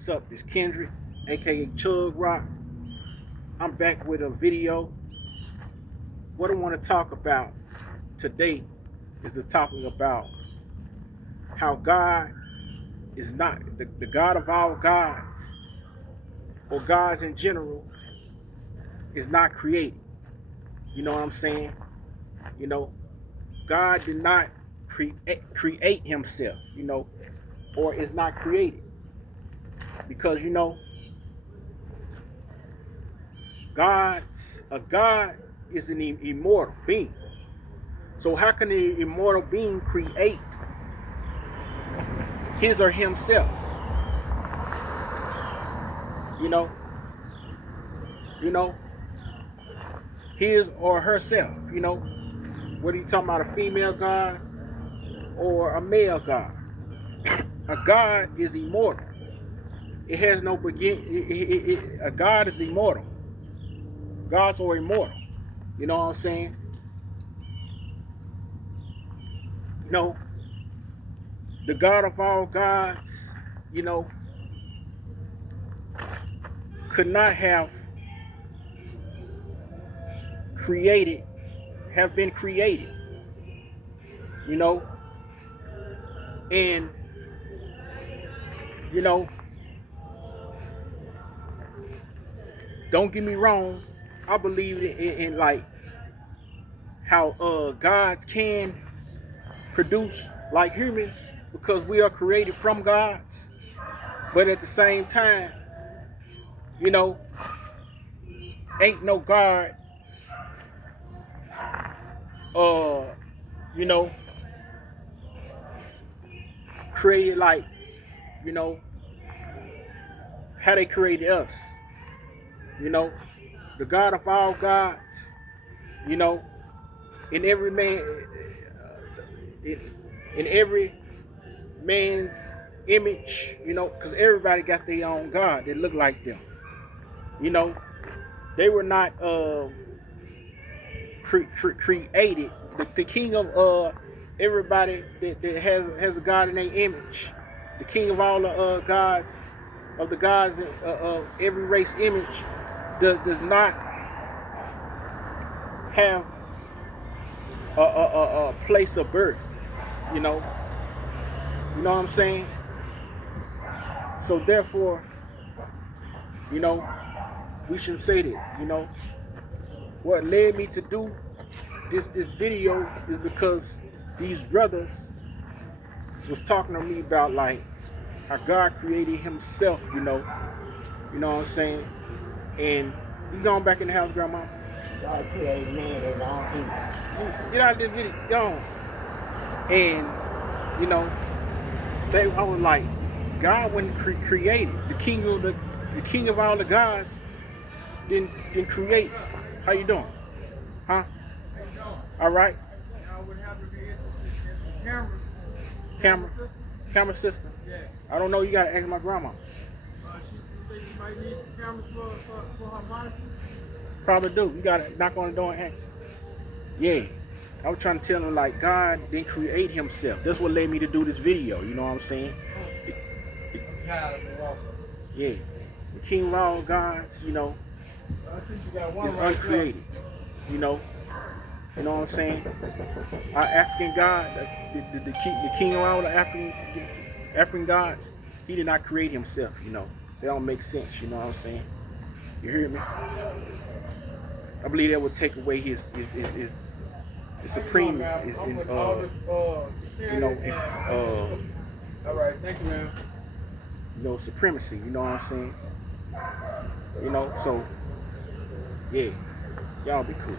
What's up? It's Kendrick, aka Chug Rock. I'm back with a video. What I want to talk about today is the topic about how God is not the God of all gods, or gods in general, is not created. You know what I'm saying? You know, God did not create himself, or is not created. Because a God is an immortal being. So how can an immortal being create his or himself? You know, his or herself. Whether you talking about a female God or a male God. A God is immortal. It has no beginning. A God is immortal. Gods are immortal. You know what I'm saying? The God of all gods, could not have been created, and don't get me wrong, I believe in like how gods can produce like humans because we are created from gods, but at the same time, ain't no God uh you know created like how they created us. The God of all gods, you know in every man in every man's image, because everybody got their own God that look like them. They were not created. The king of everybody that has a God in their image, the king of all the gods, of the gods of every race image, does not have a place of birth. You know what I'm saying? So therefore, we should say that. What led me to do this video is because these brothers was talking to me about like how God created himself, you know what I'm saying? And you going back in the house, Grandma? God created man in his own image. Get out of this video, gone. And I was like, God wasn't created. The king of all the gods didn't create. How you doing? Huh? All right. I would have to be interested in some Camera system. Yeah. I don't know. You gotta ask my grandma. You think you might need some cameras for her monitor? Probably do. You gotta knock on the door and ask. Yeah. I was trying to tell him like God didn't create himself. That's what led me to do this video. You know what I'm saying? Yeah. The king of all gods, I see you got one is right uncreated. You know what I'm saying? Our African God, the king of all the African gods, he did not create himself. They don't make sense. You know what I'm saying? You hear me? I believe that would take away his supreme is in all right, thank you, man. Supremacy. You know what I'm saying? So yeah, y'all be cool.